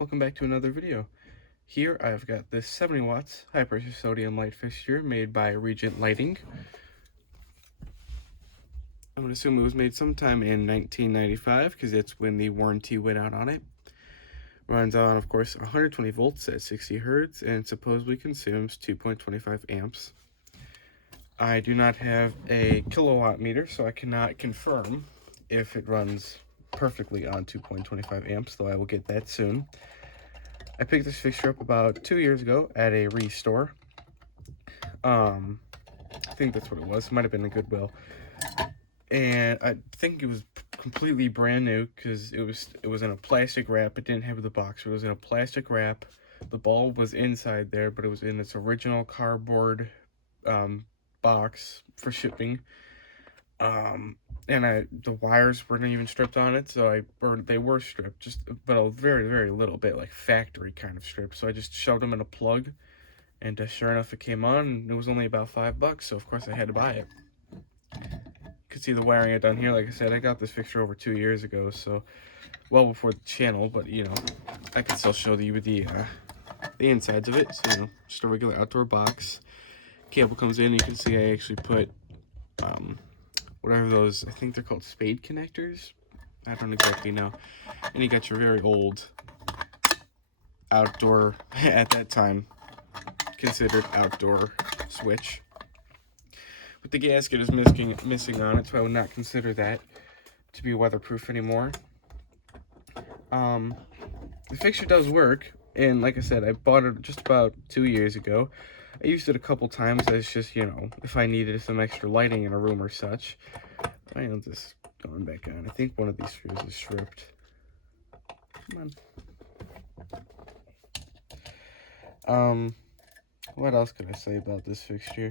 Welcome back to another video. Here I've got this 70 watts high pressure sodium light fixture made by Regent Lighting. I'm going to assume it was made sometime in 1995 because that's when the warranty went out on it. Runs on, of course, 120 volts at 60 hertz and supposedly consumes 2.25 amps. I do not have a kilowatt meter, so I cannot confirm if it runs perfectly on 2.25 amps, though I will get that soon. I picked this fixture up about 2 years ago at a restore. I think that's what it was. It might have been a Goodwill. And I think it was completely brand new because it was in a plastic wrap. It didn't have the box. It was in a plastic wrap. The bulb was inside there, but it was in its original cardboard box for shipping. And the wires weren't even stripped on it, so they were stripped, but a very, very little bit, like factory kind of stripped. So I just shoved them in a plug, and sure enough, it came on, and it was only about $5, so of course I had to buy it. You can see the wiring I've done here. Like I said, I got this fixture over 2 years ago, so well before the channel, but you know, I can still show you the insides of it. So, you know, just a regular outdoor box. Cable comes in. You can see I actually put whatever those, I think they're called spade connectors. I don't exactly know. And you got your very old outdoor, at that time, considered outdoor switch. But the gasket is missing on it, so I would not consider that to be weatherproof anymore. The fixture does work, and like I said, I bought it just about 2 years ago. I used it a couple times as just, you know, if I needed some extra lighting in a room or such. I know this going back on. I think one of these screws is stripped. Come on. What else could I say about this fixture?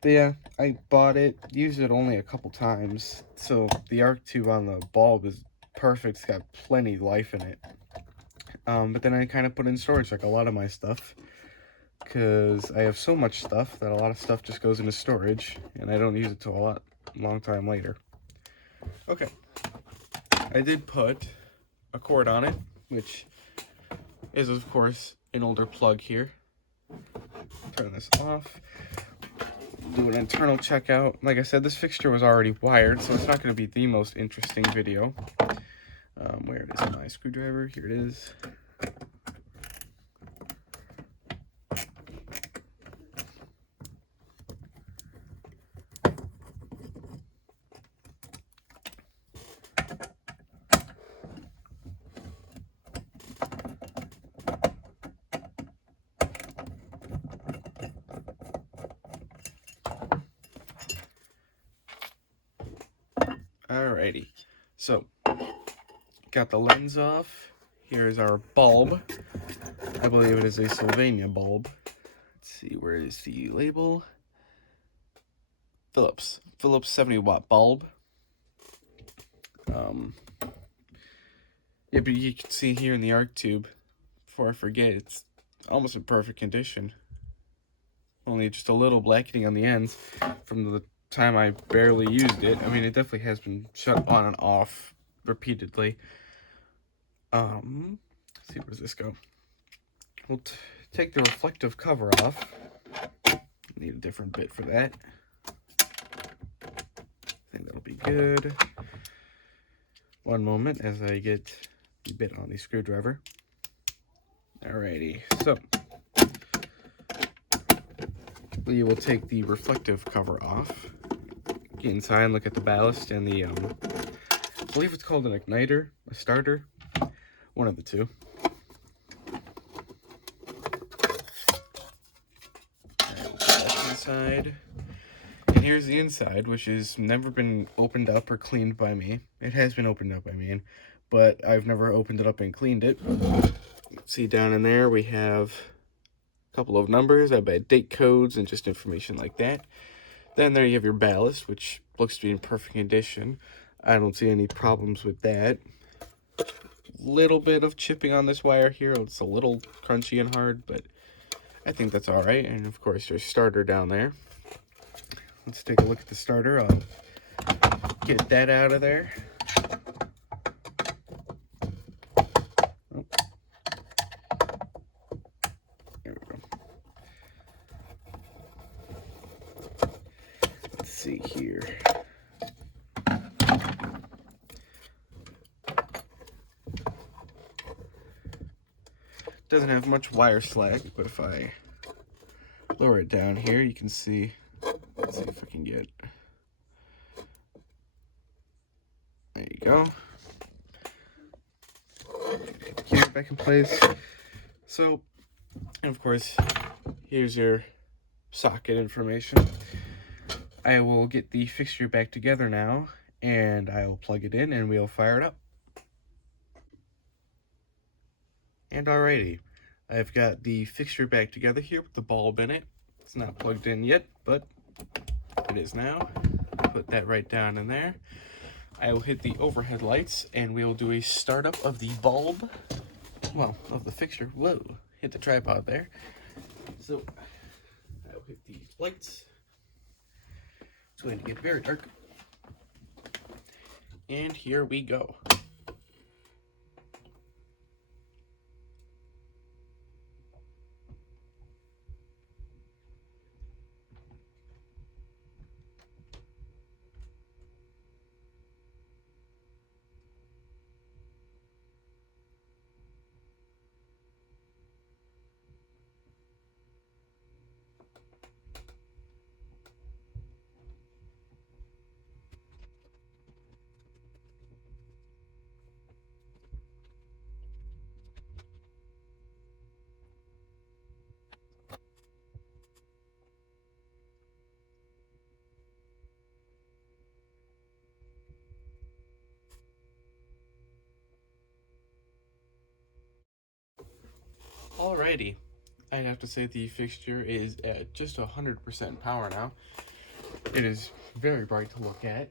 But yeah, I bought it, used it only a couple times, so the arc tube on the bulb is perfect. It's got plenty of life in it. But then I kind of put in storage, like a lot of my stuff, because I have so much stuff that a lot of stuff just goes into storage, and I don't use it till a long time later. Okay, I did put a cord on it, which is of course an older plug here. Turn this off. Do an internal checkout. Like I said, this fixture was already wired, so it's not going to be the most interesting video. Where is my screwdriver? Here it is. Alrighty, so got the lens off. Here is our bulb. I believe it is a Sylvania bulb. Let's see, where is the label? Philips 70-watt bulb. Yeah, but you can see here in the arc tube, before I forget, it's almost in perfect condition. Only just a little blackening on the ends from the time I barely used it. I mean, it definitely has been shut on and off repeatedly. Let's see, where does this go? We'll take the reflective cover off. Need a different bit for that. I think that'll be good. One moment as I get the bit on the screwdriver. Alrighty, so we will take the reflective cover off. Get inside and look at the ballast and the, I believe it's called an igniter, a starter, one of the two. Alright, we'll put that inside. And here's the inside, which has never been opened up or cleaned by me. It has been opened up, I mean, but I've never opened it up and cleaned it. See down in there we have a couple of numbers. I bet date codes and just information like that. Then there you have your ballast, which looks to be in perfect condition. I don't see any problems with that. Little bit of chipping on this wire here. It's a little crunchy and hard, but I think that's all right. And of course, there's starter down there. Let's take a look at the starter. I'll get that out of there. see here. Doesn't have much wire slag, but if I lower it down here, you can see. Let's see if I can get. There you go. Get the camera back in place. So, and of course, here's your socket information. I will get the fixture back together now, and I will plug it in and we'll fire it up. And alrighty, I've got the fixture back together here with the bulb in it. It's not plugged in yet, but it is now. Put that right down in there. I will hit the overhead lights and we will do a startup of the bulb, well, of the fixture. Whoa, hit the tripod there. So I will hit the lights. It's going to get very dark. And here we go. Alrighty, I'd have to say the fixture is at just 100% power now. It is very bright to look at,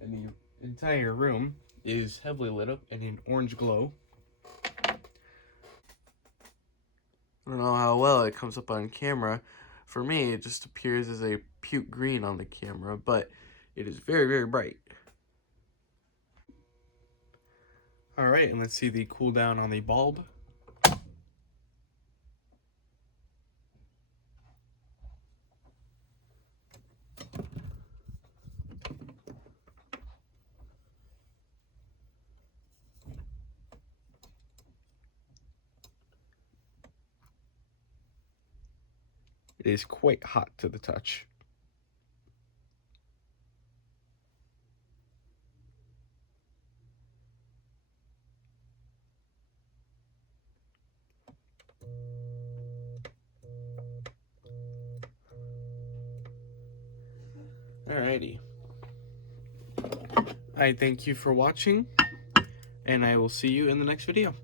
and the entire room is heavily lit up in an orange glow. I don't know how well it comes up on camera. For me, it just appears as a puke green on the camera, but it is very, very bright. Alright, and let's see the cooldown on the bulb. It is quite hot to the touch. Alrighty. I thank you for watching, and I will see you in the next video.